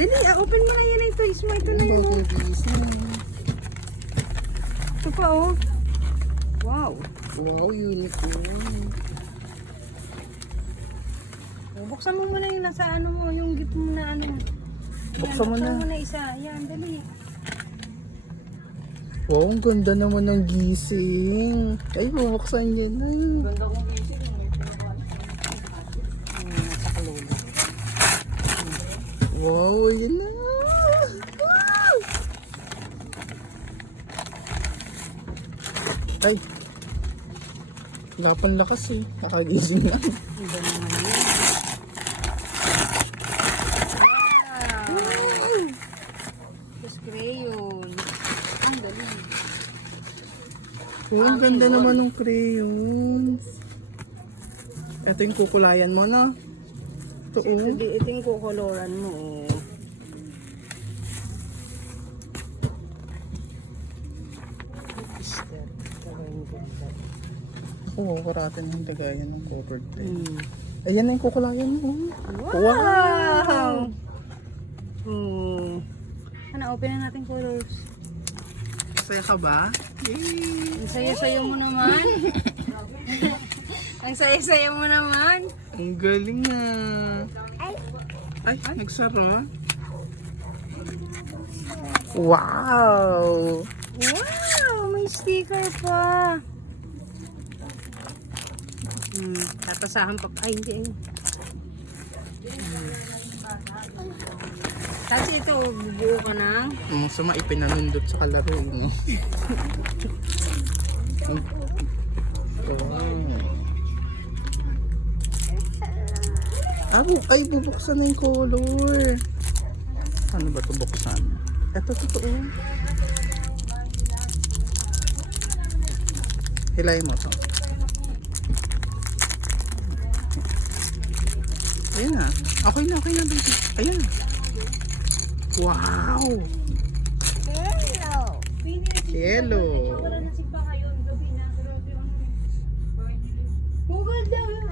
Dali, open mo na yan yung toys mo. Ito na yun. Oh. Ito pa oh. Wow. Wow, unicorn. Buksan mo muna yung nasa ano mo, yung gift mo na ano. Buksan mo na. Buksan mo na isa. Yan, dali. Wow, ang ganda naman ng gising. Ay, bubuksan yan na. Ganda kong gising. Nasa kalulu. Wow, yun na. Ay. Wala pang lakas eh. Nakagising na. Iba naman yan. Wow! Tapos crayon. Ang dali. Oh, ang ganda naman ng crayons. Ito yung kukulayan mo, no? Ito, Ito yung kukoloran mo. Oh. Ako, kukuratin ng dagayan ng covered plate. Mm. Ayan na yung kukulayan mo. Wow! Oh. Ano, open na natin colors. Masaya ka ba? Yay! Ang saya-saya mo naman. Ang saya-saya mo naman. Ang galing na. Ay, nagsara. Wow! Wow! May sticker pa. Tatasahan pa. Ay, hindi. Tapos ito, bubuo ka ng... So, maipinanundot sa kalaro mo. Ay, bubuksan na yung color. Ano ba ito buksan? Ito, totoo. Hilayin mo ito. Ayan na. Okay na, baby. Ayan na. Wow! Yellow. Google daw. Ayan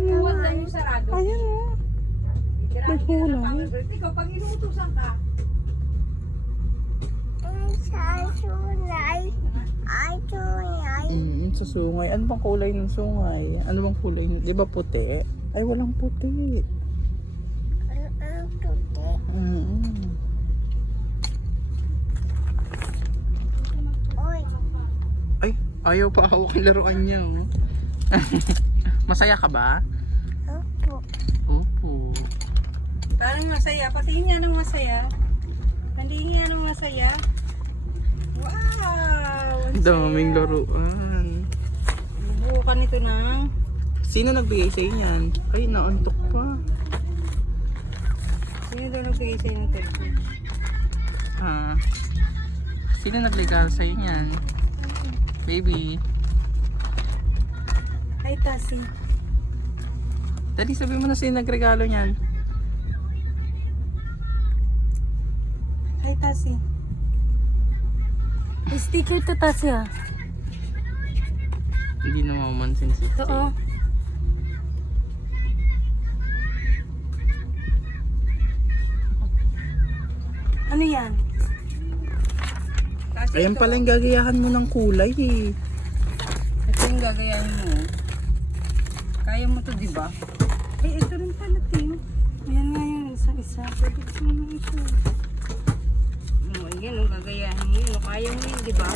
na. Google daw yung sarado. Ayan na. May kulay. Ikaw, pag inuutusan ka, Sa sungay. Ano bang kulay ng sungay? Ano bang kulay? Di ba puti? Ay, walang puti. Ay, ayaw pa hawak ang laruan niya. Oh. Masaya ka ba? Opo. parang masaya. Patingin nga ng masaya. Patingin nga ng masaya. Wow! Ang daming laruan. Buo ka nito ng... Sino nagbigay sa inyan? Ay, naantok pa. Sino daw nagbigay sa'yo ng text? Sino nagregalo sa inyan? Baby. Hi, Tassie. Dali, sabi mo na sino nagregalo niyan. Hi, Tassie. May sticker to, Tassie, ah. Hindi na mamansin si Steve. Oo. Ano yan? Ayan pala yung gagayahan mo ng kulay eh. Ito yung gagayahin mo. Kaya mo to, di ba? Eh, ito rin pala, Ting. Yan nga yung isa-isa. Pwede ko naman isa. Yan, gagayahin mo yun. Kaya mo yun, di ba?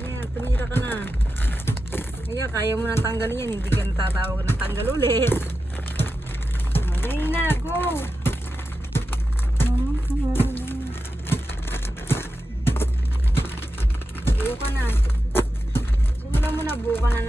Ayan, tumira ka na. Ayan, kaya mo nang tanggalin yan. Hindi ka natatawag ng tanggal ulit. Ayan na, go! Buo ka na. Simulan mo na, buo ka na